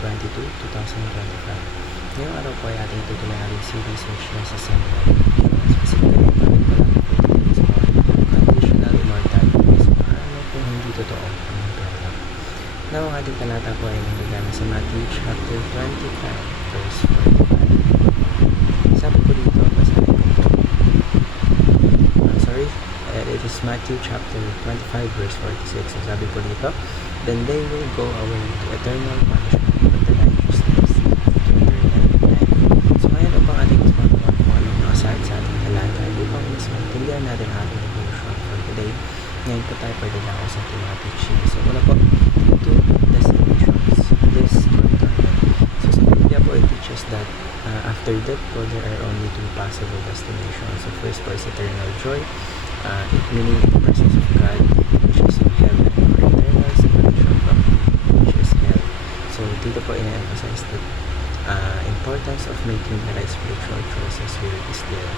22, 2025. Ngayong araw po ay ating tutuloy ang series which necessary specifically topic ko lang for today is about conditional immortality. So, ano kung hindi totoo ang impyerno? Now, ang ating talata po ay nanggagana sa Matthew chapter 25, verse 45. Sabi ko dito, basahin ko po. It is Matthew chapter 25, verse 46. So, sabi ko dito, then they will go away to eternal punishment, but the righteousness to eternal life. So, ngayon upang ating mas magawa kung anong nakasaad sa ating talata, upang mas maintindihan natin ang ating devotion for today. Ngayon po tayo pwede lang sa ating mga teaching. So, una po, two destinations, bliss or torment. So, sa Biblia po, it teaches that after death po, there are only two possible destinations. So, first po is eternal joy, it meaning the presence of God, which is in heaven, or eternal separation from Him, which is hell. So, dito po ina-emphasize the importance of making the right spiritual choices while it is still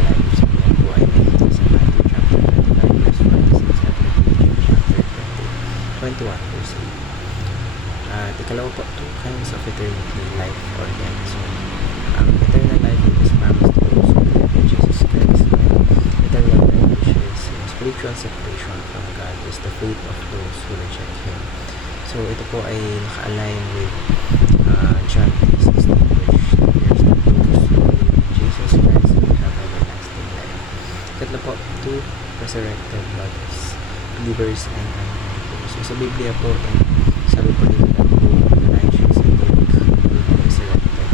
alive. So, yan po ay nakikita sa Matthew chapter 25, verse 46, at Revelation chapter 21, verse 8. Ikalawa po, two kinds of eternity, life or death. So, ang eternal life is promised to those who believe in Jesus Christ. Eternal life, which is spiritual separation from God, is the fate of those who reject Him. So, ito po ay naka-align with John 3:16, which declares that those who believe in Jesus Christ will have everlasting life. Katlo po, two resurrected bodies, believers and unbelievers. So, sa Biblia po, sabi po dito na po, the righteous and the weak will be resurrected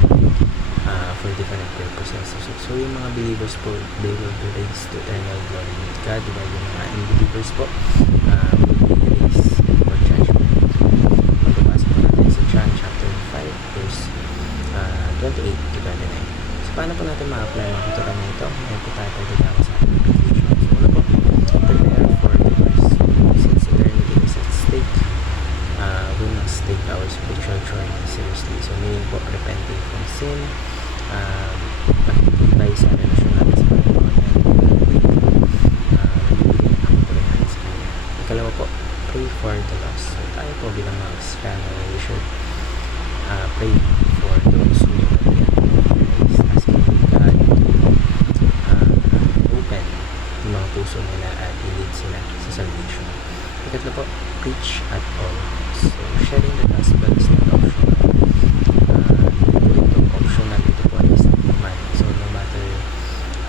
for different purposes. So, yung mga believers po, they will be raised to eternal glory with God, while yung mga unbelievers po will be raised for judgment. Magbabasa po natin sa John chapter 5, verse 28 to 29. So, paano po natin ma-apply ang tuturan na ito? Ngayon po tayo pagdadama sa ating application. So, una po, prepare for the worst. Since eternity is at stake, we must take our spiritual journey seriously. So, meaning po, repenting from sin, pagtitibay sa relasyon natin sa Panginoon, and nagbibigay ng kapurihan sa Kanya. Ikalawa po, pray for the lost. So, tayo po bilang mga Kristiyano, we should pray for those who do not yet know Christ, asking God to open yung mga puso nila at i-lead sila sa salvation. Ikatlo po, preach at all. So, sharing the gospel is not optional. Optional, ito po ay isang command. So, no matter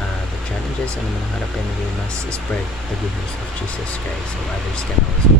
the challenges, ano man ang harapin, we must spread the good news of Jesus Christ so others can also